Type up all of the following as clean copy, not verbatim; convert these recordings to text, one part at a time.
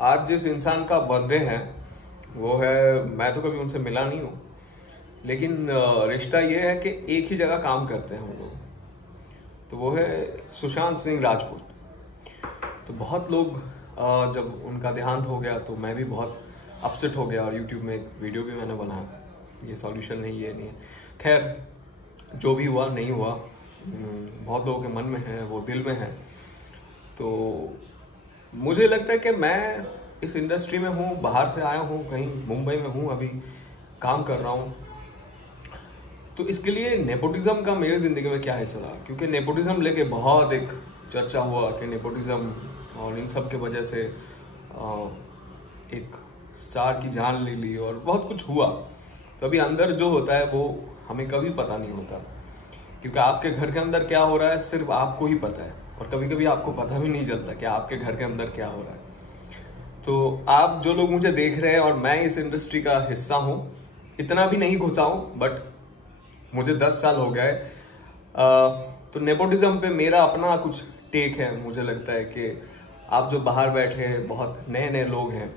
आज जिस इंसान का बर्थडे है वो है, मैं तो कभी उनसे मिला नहीं हूँ, लेकिन रिश्ता ये है कि एक ही जगह काम करते हैं हम लोग। तो वो है सुशांत सिंह राजपूत। तो बहुत लोग जब उनका देहांत हो गया तो मैं भी बहुत अपसेट हो गया और यूट्यूब में एक वीडियो भी मैंने बनाया। ये सॉल्यूशन नहीं, ये नहीं है। खैर जो भी हुआ नहीं हुआ, बहुत लोगों के मन में है, वो दिल में है। तो मुझे लगता है कि मैं इस इंडस्ट्री में हूँ, बाहर से आया हूँ, कहीं मुंबई में हूँ, अभी काम कर रहा हूँ। तो इसके लिए नेपोटिज्म का मेरी जिंदगी में क्या हिस्सा रहा, क्योंकि नेपोटिज्म लेके बहुत एक चर्चा हुआ कि नेपोटिज्म और इन सब के वजह से एक स्टार की जान ले ली और बहुत कुछ हुआ। तो अभी अंदर जो होता है वो हमें कभी पता नहीं होता, क्योंकि आपके घर के अंदर क्या हो रहा है सिर्फ आपको ही पता है, और कभी कभी आपको पता भी नहीं चलता कि आपके घर के अंदर क्या हो रहा है। तो आप जो लोग मुझे देख रहे हैं, और मैं इस इंडस्ट्री का हिस्सा हूं, इतना भी नहीं घुसा हूं, बट मुझे 10 साल हो गए। तो नेपोटिज्म पे मेरा अपना कुछ टेक है। मुझे लगता है कि आप जो बाहर बैठे बहुत नए नए लोग हैं,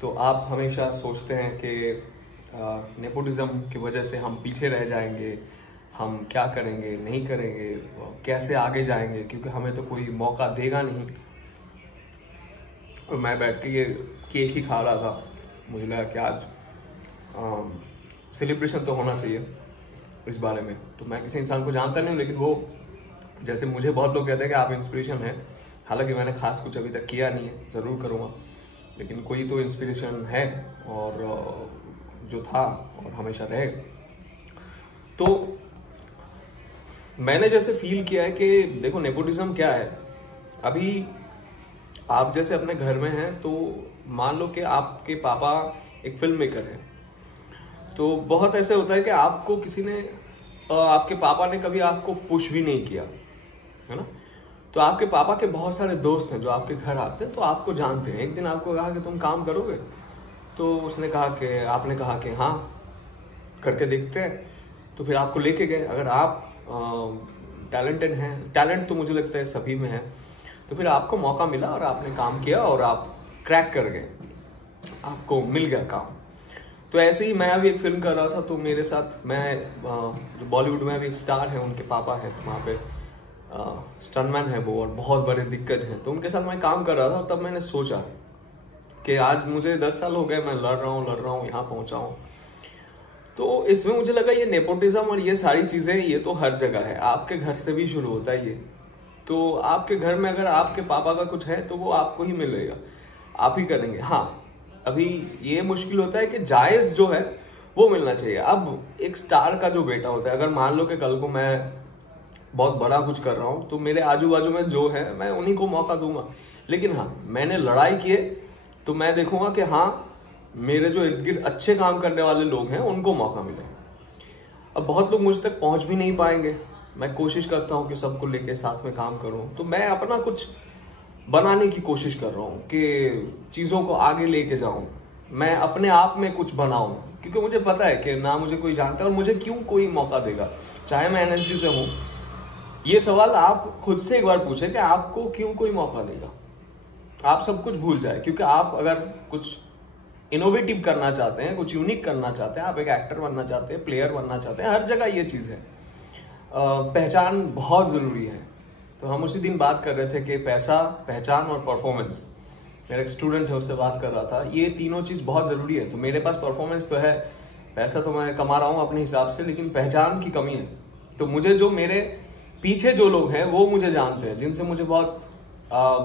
तो आप हमेशा सोचते हैं कि नेपोटिज्म की वजह से हम पीछे रह जाएंगे, हम क्या करेंगे नहीं करेंगे, कैसे आगे जाएंगे, क्योंकि हमें तो कोई मौका देगा नहीं। और मैं बैठ के ये केक ही खा रहा था, मुझे लगा कि आज सेलिब्रेशन तो होना चाहिए इस बारे में। तो मैं किसी इंसान को जानता नहीं हूँ, लेकिन वो जैसे मुझे बहुत लोग कहते हैं कि आप इंस्पिरेशन हैं, हालांकि मैंने खास कुछ अभी तक किया नहीं है, ज़रूर करूँगा, लेकिन कोई तो इंस्पिरेशन है और जो था और हमेशा रहे। तो मैंने जैसे फील किया है कि देखो नेपोटिज्म क्या है। अभी आप जैसे अपने घर में हैं, तो मान लो कि आपके पापा एक फिल्म मेकर हैं, तो बहुत ऐसे होता है कि आपको किसी ने, आपके पापा ने कभी आपको पुश भी नहीं किया, है ना। तो आपके पापा के बहुत सारे दोस्त हैं जो आपके घर आते हैं, तो आपको जानते हैं। एक दिन आपको कहा कि तुम काम करोगे, तो उसने कहा कि, आपने कहा कि हाँ करके देखते हैं, तो फिर आपको लेके गए। अगर आप टैलेंटेड हैं, टैलेंट तो मुझे लगता है सभी में है, तो फिर आपको मौका मिला और आपने काम किया और आप क्रैक कर गए, आपको मिल गया काम। तो ऐसे ही मैं अभी एक फिल्म कर रहा था, तो मेरे साथ मैं जो बॉलीवुड में अभी एक स्टार है, उनके पापा है, तो वहाँ पे स्टंटमैन है वो, और बहुत बड़े दिग्गज हैं, तो उनके साथ मैं काम कर रहा था। तब मैंने सोचा कि आज मुझे 10 साल हो गए, मैं लड़ रहा हूँ, यहाँ पहुंचा हूँ। तो इसमें मुझे लगा ये नेपोटिज्म और ये सारी चीजें, ये तो हर जगह है, आपके घर से भी शुरू होता है ये। तो आपके घर में अगर आपके पापा का कुछ है तो वो आपको ही मिलेगा, आप ही करेंगे। हाँ, अभी ये मुश्किल होता है कि जायज जो है वो मिलना चाहिए। अब एक स्टार का जो बेटा होता है, अगर मान लो कि कल को मैं बहुत बड़ा कुछ कर रहा हूँ, तो मेरे आजू बाजू में जो है मैं उन्हीं को मौका दूंगा। लेकिन हाँ, मैंने लड़ाई किए तो मैं देखूंगा कि हाँ, मेरे जो इर्द गिर्द अच्छे काम करने वाले लोग हैं उनको मौका मिले। अब बहुत लोग मुझ तक पहुंच भी नहीं पाएंगे, मैं कोशिश करता हूं कि सबको लेके साथ में काम करूं। तो मैं अपना कुछ बनाने की कोशिश कर रहा हूं कि चीजों को आगे लेके जाऊं, मैं अपने आप में कुछ बनाऊं, क्योंकि मुझे पता है कि ना मुझे कोई जानता है और मुझे क्यों कोई मौका देगा। चाहे मैं एनएसजी से हूं, ये सवाल आप खुद से एक बार पूछे कि आपको क्यों कोई मौका देगा। आप सब कुछ भूल जाए, क्योंकि आप अगर कुछ इनोवेटिव करना चाहते हैं, कुछ यूनिक करना चाहते हैं, आप एक एक्टर बनना चाहते हैं, प्लेयर बनना चाहते हैं, हर जगह ये चीज है। पहचान बहुत जरूरी है। तो हम उसी दिन बात कर रहे थे कि पैसा, पहचान और परफॉर्मेंस। मेरा एक स्टूडेंट है, उससे बात कर रहा था, ये तीनों चीज बहुत जरूरी है। तो मेरे पास परफॉर्मेंस तो है, पैसा तो मैं कमा रहा हूँ अपने हिसाब से, लेकिन पहचान की कमी है। तो मुझे जो मेरे पीछे जो लोग हैं वो मुझे जानते हैं, जिनसे मुझे बहुत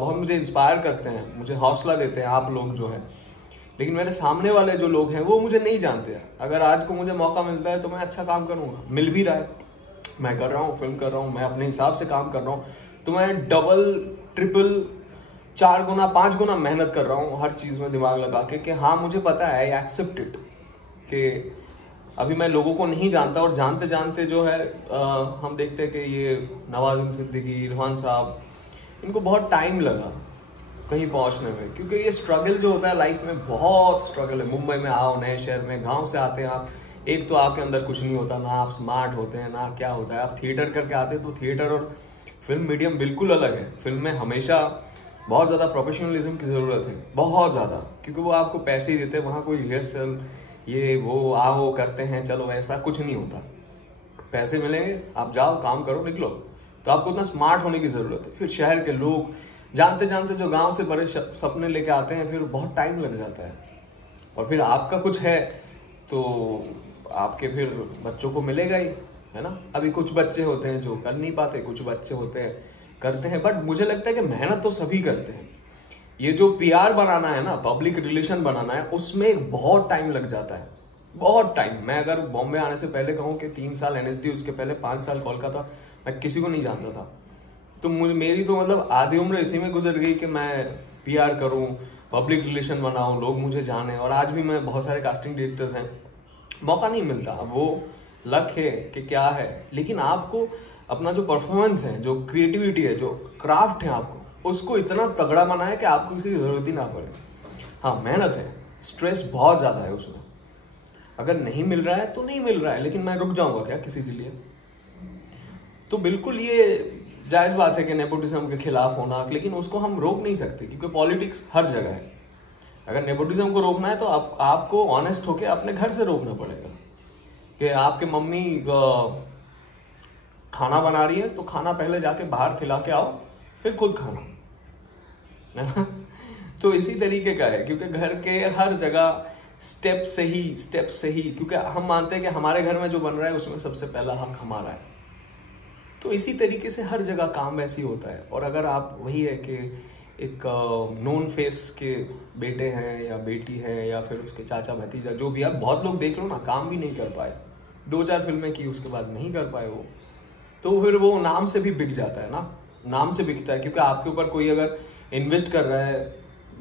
मुझे इंस्पायर करते हैं, मुझे हौसला देते हैं आप लोग जो है। लेकिन मेरे सामने वाले जो लोग हैं वो मुझे नहीं जानते हैं। अगर आज को मुझे मौका मिलता है तो मैं अच्छा काम करूंगा, मिल भी रहा है, मैं कर रहा हूँ, फिल्म कर रहा हूँ, मैं अपने हिसाब से काम कर रहा हूँ, तो मैं डबल, ट्रिपल, 4 गुना, 5 गुना मेहनत कर रहा हूँ हर चीज में दिमाग लगा के कि हाँ, मुझे पता है, आई एक्सेप्ट इट, कि अभी मैं लोगों को नहीं जानता। और जानते जानते जो है हम देखते हैं कि ये नवाजुद्दीन सिद्दीकी, इरफान साहब, इनको बहुत टाइम लगा कहीं पहुंचने में, क्योंकि ये स्ट्रगल जो होता है लाइफ में, बहुत स्ट्रगल है। मुंबई में आओ, नए शहर में, गांव से आते हैं आप, एक तो आपके अंदर कुछ नहीं होता, ना आप स्मार्ट होते हैं, ना क्या होता है। आप थिएटर करके आते हैं, तो थिएटर और फिल्म मीडियम बिल्कुल अलग है। फिल्म में हमेशा बहुत ज़्यादा प्रोफेशनलिज्म की ज़रूरत है, बहुत ज़्यादा, क्योंकि वो आपको पैसे ही देते हैं। वहाँ कोई रिहर्सल ये वो आओ करते हैं, चलो ऐसा कुछ नहीं होता। पैसे मिलेंगे, आप जाओ काम करो निकलो। तो आपको उतना स्मार्ट होने की ज़रूरत है। फिर शहर के लोग जानते जानते जो गांव से बड़े सपने लेके आते हैं, फिर बहुत टाइम लग जाता है। और फिर आपका कुछ है तो आपके फिर बच्चों को मिलेगा ही, है ना। अभी कुछ बच्चे होते हैं जो कर नहीं पाते, कुछ बच्चे होते हैं करते हैं, बट मुझे लगता है कि मेहनत तो सभी करते हैं। ये जो पीआर बनाना है ना, पब्लिक रिलेशन बनाना है, उसमें एक बहुत टाइम लग जाता है, बहुत टाइम। मैं अगर बॉम्बे आने से पहले कहूँ कि 3 साल एनएसडी, उसके पहले 5 साल कोलकाता, मैं किसी को नहीं जानता था। तो मेरी तो मतलब आधी उम्र इसी में गुजर गई कि मैं पीआर करूं, पब्लिक रिलेशन बनाऊं, लोग मुझे जाने। और आज भी मैं बहुत सारे कास्टिंग डायरेक्टर्स हैं, मौका नहीं मिलता। वो लक है कि क्या है, लेकिन आपको अपना जो परफॉर्मेंस है, जो क्रिएटिविटी है, जो क्राफ्ट है, आपको उसको इतना तगड़ा बनाना है कि आपको किसी की जरूरत ही ना पड़े। हाँ, मेहनत है, स्ट्रेस बहुत ज्यादा है उसमें। अगर नहीं मिल रहा है तो नहीं मिल रहा है, लेकिन मैं रुक जाऊंगा क्या किसी के लिए? तो बिल्कुल ये जायज बात है कि नेपोटिज्म के खिलाफ होना, लेकिन उसको हम रोक नहीं सकते, क्योंकि पॉलिटिक्स हर जगह है। अगर नेपोटिज्म को रोकना है तो आपको ऑनेस्ट होकर अपने घर से रोकना पड़ेगा कि आपके मम्मी खाना बना रही है तो खाना पहले जाके बाहर खिला के आओ, फिर खुद खाना, है ना। तो इसी तरीके का है, क्योंकि घर के हर जगह स्टेप से ही, क्योंकि हम मानते हैं कि हमारे घर में जो बन रहा है उसमें सबसे पहला हक हमारा है। तो इसी तरीके से हर जगह काम वैसे ही होता है। और अगर आप वही है कि एक नोन फेस के बेटे हैं या बेटी है या फिर उसके चाचा भतीजा जो भी, आप बहुत लोग देख लो ना, काम भी नहीं कर पाए, 2-4 फिल्में की उसके बाद नहीं कर पाए वो, तो फिर वो नाम से भी बिक जाता है ना, नाम से बिकता है। क्योंकि आपके ऊपर कोई अगर इन्वेस्ट कर रहा है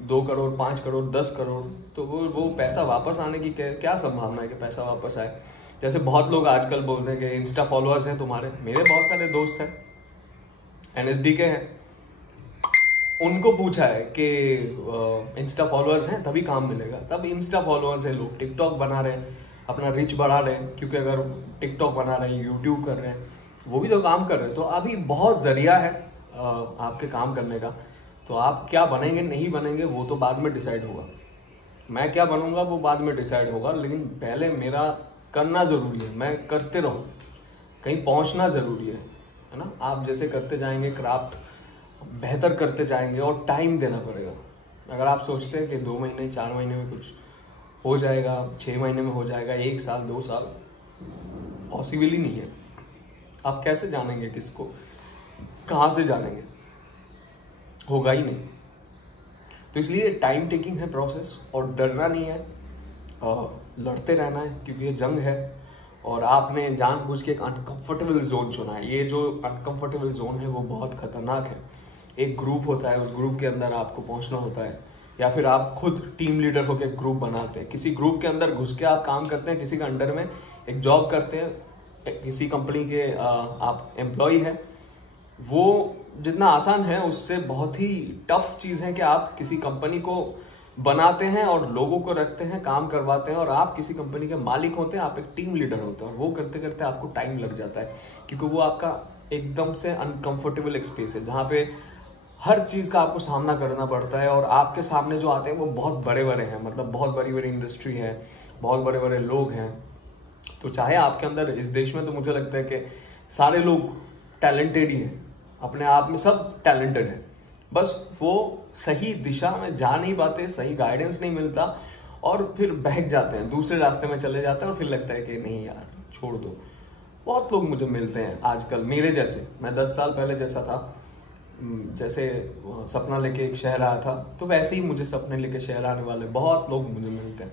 2 करोड़, 5 करोड़, 10 करोड़, तो वो पैसा वापस आने की क्या संभावना है कि पैसा वापस आए। जैसे बहुत लोग आजकल बोलते हैं कि इंस्टा फॉलोअर्स हैं तुम्हारे। मेरे बहुत सारे दोस्त हैं, एनएसडी के हैं, उनको पूछा है कि इंस्टा फॉलोअर्स हैं तभी काम मिलेगा। तब इंस्टा फॉलोअर्स है, लोग टिकटॉक बना रहे हैं, अपना रीच बढ़ा रहे हैं, क्योंकि अगर टिकटॉक बना रहे हैं, यूट्यूब कर रहे हैं, वो भी तो काम कर रहे हैं। तो अभी बहुत जरिया है आपके काम करने का। तो आप क्या बनेंगे नहीं बनेंगे वो तो बाद में डिसाइड होगा, मैं क्या बनूंगा वो बाद में डिसाइड होगा, लेकिन पहले मेरा करना जरूरी है, मैं करते रहूं, कहीं पहुंचना जरूरी है ना। आप जैसे करते जाएंगे, क्राफ्ट बेहतर करते जाएंगे, और टाइम देना पड़ेगा। अगर आप सोचते हैं कि 2 महीने 4 महीने में कुछ हो जाएगा, 6 महीने में हो जाएगा, 1 साल 2 साल, पॉसिबल ही नहीं है। आप कैसे जानेंगे किसको, कहाँ से जानेंगे, होगा ही नहीं। तो इसलिए टाइम टेकिंग है प्रोसेस, और डरना नहीं है, लड़ते रहना है, क्योंकि ये जंग है। और आपने जानबूझ के एक अनकंफर्टेबल जोन चुना है। ये जो अनकंफर्टेबल जोन है वो बहुत खतरनाक है। एक ग्रुप होता है, उस ग्रुप के अंदर आपको पहुंचना होता है, या फिर आप खुद टीम लीडर होकर ग्रुप बनाते हैं, किसी ग्रुप के अंदर घुस के आप काम करते हैं, किसी के अंडर में एक जॉब करते हैं, किसी कंपनी के आप एम्प्लॉय हैं। वो जितना आसान है उससे बहुत ही टफ चीज है कि आप किसी कंपनी को बनाते हैं और लोगों को रखते हैं, काम करवाते हैं, और आप किसी कंपनी के मालिक होते हैं, आप एक टीम लीडर होते हैं। और वो करते करते आपको टाइम लग जाता है, क्योंकि वो आपका एकदम से अनकंफर्टेबल एक स्पेस है, जहाँ पे हर चीज का आपको सामना करना पड़ता है। और आपके सामने जो आते हैं वो बहुत बड़े बड़े हैं, मतलब बहुत बड़ी बड़ी इंडस्ट्री है, बहुत बड़े बड़े लोग हैं। तो चाहे आपके अंदर, इस देश में तो मुझे लगता है कि सारे लोग टैलेंटेड ही हैं, अपने आप में सब टैलेंटेड है, बस वो सही दिशा में जा नहीं पाते, सही गाइडेंस नहीं मिलता, और फिर बहक जाते हैं, दूसरे रास्ते में चले जाते हैं, और फिर लगता है कि नहीं यार छोड़ दो। बहुत लोग मुझे मिलते हैं आजकल मेरे जैसे, मैं 10 साल पहले जैसा था, जैसे सपना लेके एक शहर आया था, तो वैसे ही मुझे सपने लेके शहर आने वाले बहुत लोग मुझे मिलते हैं।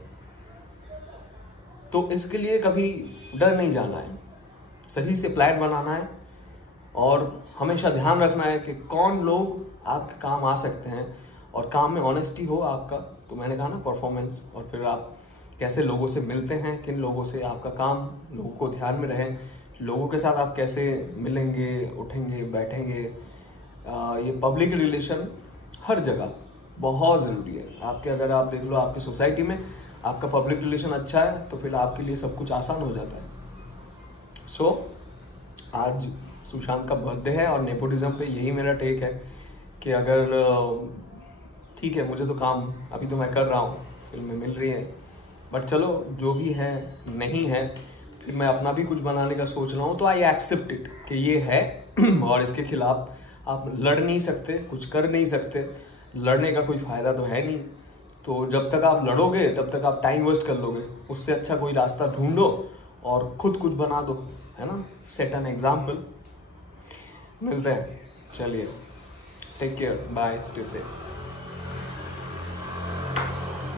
तो इसके लिए कभी डर नहीं जाना है, सही से प्लान बनाना है, और हमेशा ध्यान रखना है कि कौन लोग आपके काम आ सकते हैं, और काम में ऑनेस्टी हो आपका। तो मैंने कहा ना, परफॉर्मेंस, और फिर आप कैसे लोगों से मिलते हैं, किन लोगों से आपका काम, लोगों को ध्यान में रहे, लोगों के साथ आप कैसे मिलेंगे, उठेंगे, बैठेंगे। ये पब्लिक रिलेशन हर जगह बहुत ज़रूरी है आपके। अगर आप देख लो आपकी सोसाइटी में आपका पब्लिक रिलेशन अच्छा है तो फिर आपके लिए सब कुछ आसान हो जाता है। सो आज सुशांत का बर्थडे है, और नेपोटिज्म पे यही मेरा टेक है कि अगर ठीक है, मुझे तो काम अभी तो मैं कर रहा हूँ, फिल्में मिल रही हैं, बट चलो जो भी है नहीं है, फिर मैं अपना भी कुछ बनाने का सोच रहा हूँ, तो आई एक्सेप्ट इट कि ये है और इसके खिलाफ आप लड़ नहीं सकते, कुछ कर नहीं सकते, लड़ने का कोई फायदा तो है नहीं। तो जब तक आप लड़ोगे तब तक आप टाइम वेस्ट कर लोगे, उससे अच्छा कोई रास्ता ढूंढो और खुद कुछ बना दो, है ना, सेट एन एग्जाम्पल। मिलते हैं, चलिए, take care, bye, stay safe.